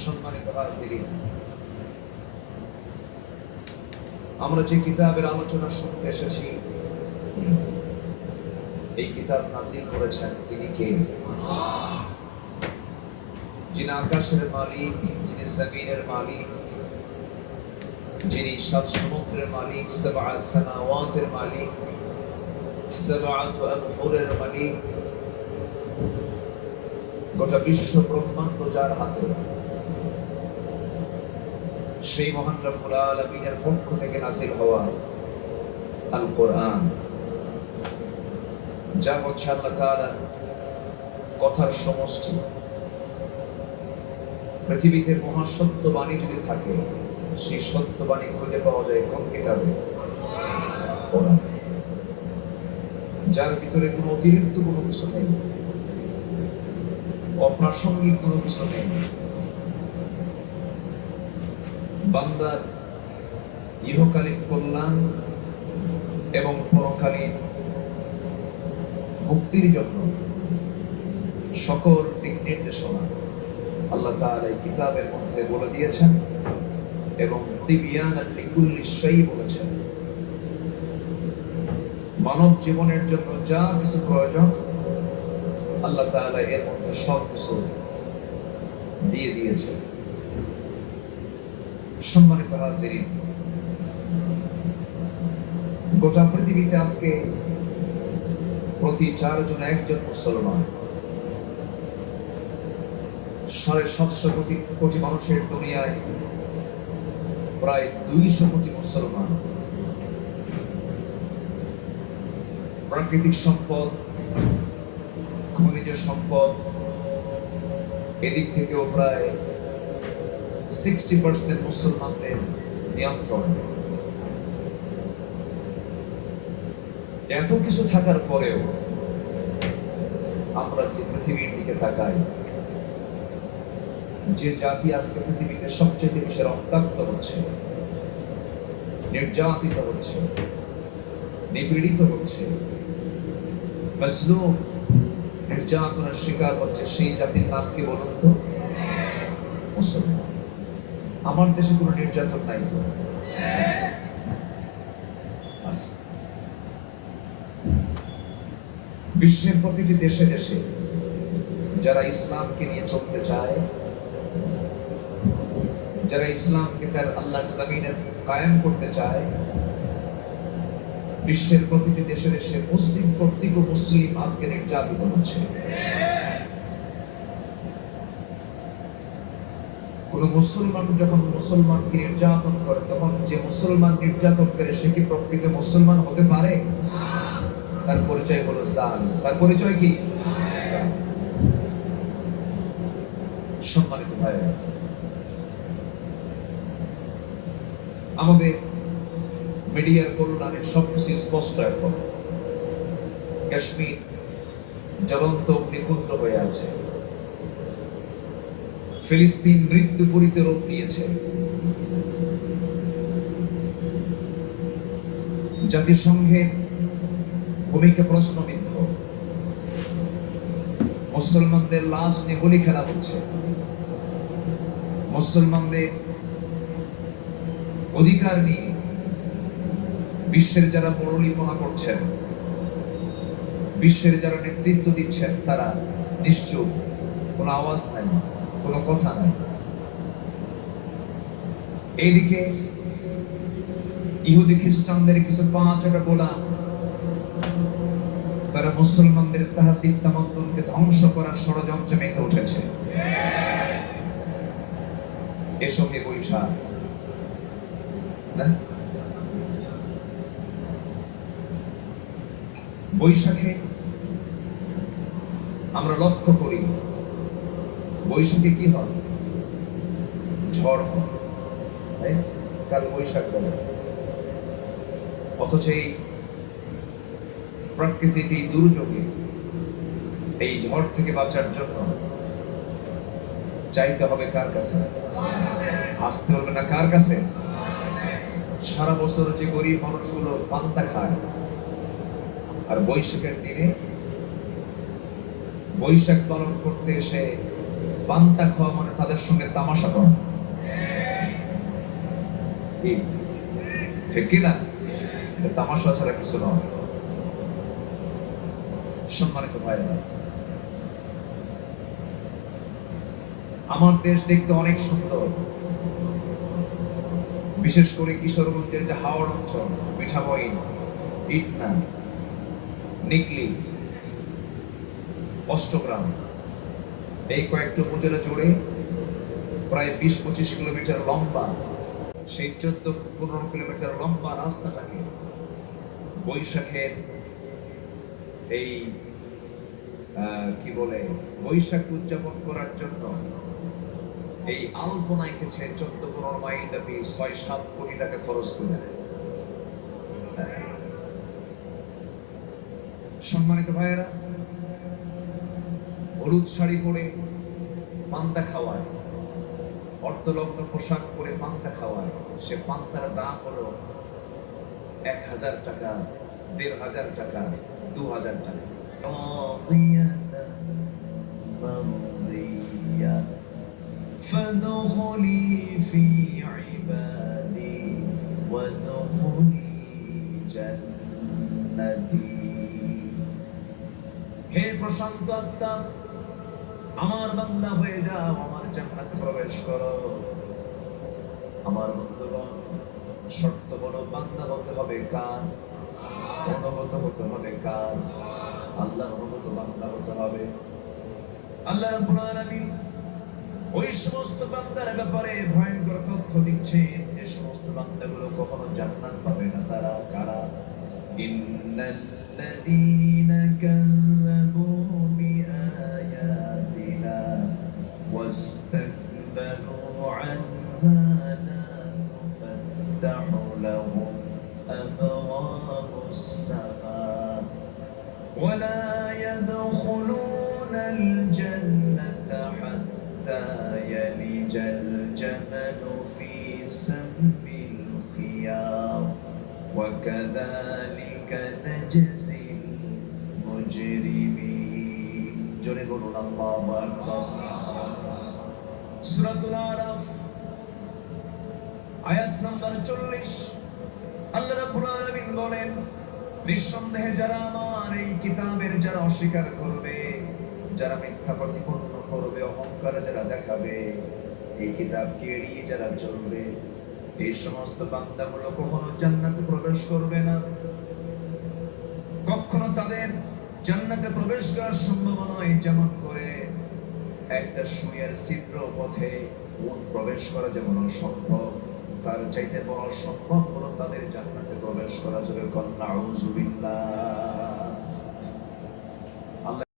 সম্মানিত হাজিরিন, আমরা যে কিতাবের আলোচনা শুনতে এসেছি, এই কিতাব নাযিল করেছেন তিনি কে? যিনি আকাশের মালিক, যিনি জমিনের মালিক, যিনি সাত সমুদ্রের মালিক, সাবআ সামাওয়াতের মালিক, সাবআতু আবহুরের মালিক, গোটা বিশ্ব ব্রহ্মাণ্ড যার হাতে, সেই মহান রব্বুল আলামিনের পক্ষ থেকে নাযিল হওয়া আল কোরআন, যা হচ্ছে আল্লাহ তাআলার কথার সমষ্টি। পৃথিবীতে মহাসত্যবাণী যদি থাকে, সেই সত্যবাণী খুঁজে পাওয়া যায় কোন কিতাবে? কোরআন, যার ভিতরে কোনো অতিরিক্ত কোনো কিছু নেই, অপ্রাসঙ্গিক কোনো কিছু নেই। বান্দার ইহকালীন কল্যাণ এবং পরকালীন মুক্তির জন্য সকল দিক নির্দেশনা আল্লাহ তাআলা এই কিতাবের মধ্যে বলে দিয়েছেন এবং তিবিয়ানান লিকুল্লি শাই বলেছেন। মানব জীবনের জন্য যা কিছু প্রয়োজন আল্লাহ তাআলা এর মধ্যে সব কিছু দিয়ে দিয়েছেন। সম্মানিত হাজিরিন, গোটা পৃথিবীতে আজকে প্রতি 4 জন একজন মুসলমান। 750 কোটি মানুষের দুনিয়ায় প্রায় 200 কোটি মুসলমান। প্রাকৃতিক সম্পদ, খনিজ সম্পদ, এদিক থেকেও প্রায় 60% মুসলমানদের নিয়ন্ত্রণ। এত কিছু থাকার পরেও আমরা যদি পৃথিবীর দিকে তাকাই, যে জাতি আজকে পৃথিবীতে সবচেয়ে বেশি রক্তাক্ত হচ্ছে, নির্যাতিত হচ্ছে, নিপীড়িত হচ্ছে, মজলুম, নির্যাতনের শিকার হচ্ছে, সেই জাতির নাম কি বলুন তো? মুসলমান। আমার দেশে কোনো নির্যাতন নাই তো? বিশ্বের প্রতিটি দেশে দেশে যারা ইসলামকে নিয়ে চলতে চায়, যারা ইসলামকে তার আল্লাহর জমিনে কায়েম করতে চায়, বিশ্বের প্রতিটি দেশে দেশে মুসলিম কর্তৃক মুসলিম আজকে নির্যাতিত হচ্ছে। কোন মুসলমান যখন মুসলমানকে নির্যাতন করে, তখন যে মুসলমান নির্যাতন করে সে কি প্রকৃত মুসলমান হতে পারে? তার পরিচয় হলো জালিম। তার পরিচয় কি? সম্মানিত ভাইরা, আমাদের মিডিয়ার কল্যাণে সবকিছু স্পষ্ট। এখন কাশ্মীর জ্বলন্ত অগ্নিকুণ্ড হয়ে আছে, ফিলিস্তিন মৃত্যুপুরীতে রূপ নিয়েছে। জাতিসংঘের ভূমিকা প্রশ্নবিদ্ধ, মুসলমানদের লাশ নিয়ে গুলি খেলা হচ্ছে, মুসলমানদের অধিকার নিয়ে বিশ্বের যারা পরিকল্পনা করছেন, বিশ্বের যারা নেতৃত্ব দিচ্ছেন, তারা নিশ্চুপ, কোনো আওয়াজ নাই, কোনো কথা নাই। এইদিকে ইহুদি খ্রিস্টানদের কিছু 5টা গোলাম, তারা মুসলমানদের তাহসিব তামাদ্দুনকে ধ্বংস করার ষড়যন্ত্রে মেতে উঠেছে। এসো হে বৈশাখ, বৈশাখে আমরা লক্ষ্য করি, বৈশাখে কি হয়? ঝড় হয়, কাল বৈশাখ বলে। অথচ এই প্রাকৃতিক এই দুর্যোগে, এই ঝড় থেকে বাঁচার জন্য চাইতে হবে কার কাছে? আসতে হবে না কার কাছে? সারা বছর যে গরিব মানুষগুলো পান্তা খায়, আর বৈশাখের দিনে বৈশাখ পালন করতে এসে পান্তা খাওয়া মানে তাদের সঙ্গে তামাশা করা, ঠিক কিনা? তামাশা ছাড়া কিছু নয়। সম্মানিত ভাইরা, আমার দেশ দেখতে অনেক সুন্দর, বিশেষ করে কিশোরগঞ্জের যে হাওড় অঞ্চল, মিঠামইন, ইটনা, নিকলি, অষ্টগ্রাম, এই কয়েকটি উপজেলা জুড়ে প্রায় 20-25 কিলোমিটার লম্বা, সেই 14-15 কিলোমিটার লম্বা রাস্তাটাকে বৈশাখের এই কি বলে বৈশাখ উদযাপন করার জন্য এই আলপনা এঁকেছে 14-15 মাইল ব্যাপী 6-7 কোটি টাকা খরচ করে। সম্মানিত ভাইয়েরা, হলুদ শাড়ি পরে পান্তা খাওয়ায়, অর্থলগ্ন পোশাক পরে পান্তা খাওয়ায়, সে পান্তার দাম হলো 1000 টাকা, 1500 টাকা, 2000 টাকা। فادخلي في عبادي وادخلي جنتي। হে প্রশান্ত আত্মা, আমার বান্দা হয়ে যাও, আমার জান্নাতে প্রবেশ করো। আমার বন্ধুগণ, শর্ত হলো বান্দা হতে হবে কার? অনুগত হতে হবে কার? আল্লাহর অনুগত বান্দা হতে হবে। আল্লাহ রাব্বুল আলামিন ওই সমস্ত বান্দার ব্যাপারে ভয়ঙ্কর তথ্য দিচ্ছেন, যে সমস্ত বান্দাগুলো কখনো জান্নাত পাবে না। তারা কারা? ইন্নাল্লাযীনা কাযযাবু বিআয়াতিনা ওয়াস্তাকবারু আনহা লা তুফাত্তাহু লাহুম আবওয়াবুস সামা ওয়া লা ইয়াদখুলুনাল জান্নাতা হাত্তা ইয়ালিজাল জামালু ফি সামিল খিয়াত ওয়া কাযালিকা নাজজিল মুজরিমিন। জোরে বলুন আল্লাহু আকবার। সূরাতুল আরাফ আয়াত নাম্বার 40, আল্লাহ রাব্বুল আলামিন বলেন, নিঃসন্দেহে যারা আমার এই কিতাবের যারা অস্বীকার করবে, যারা মিথ্যা প্রতিপন্ন করবে, অহংকার যারা দেখাবে, এই কিতাবকে এড়িয়ে যারা চলবে, এই সমস্ত বান্দাগুলো কখনো জান্নাতে প্রবেশ করবে না। কখনো তাদের জান্নাতে প্রবেশ করা সম্ভব নয়। যেমন করে একটা সুইয়ের ছিদ্র পথে প্রবেশ করা যেমন সম্ভব, তার চাইতে বড় সম্ভব হলো তাদের জান্নাতে প্রবেশ করা। যাবে কন্যা আউযুবিল্লাহ।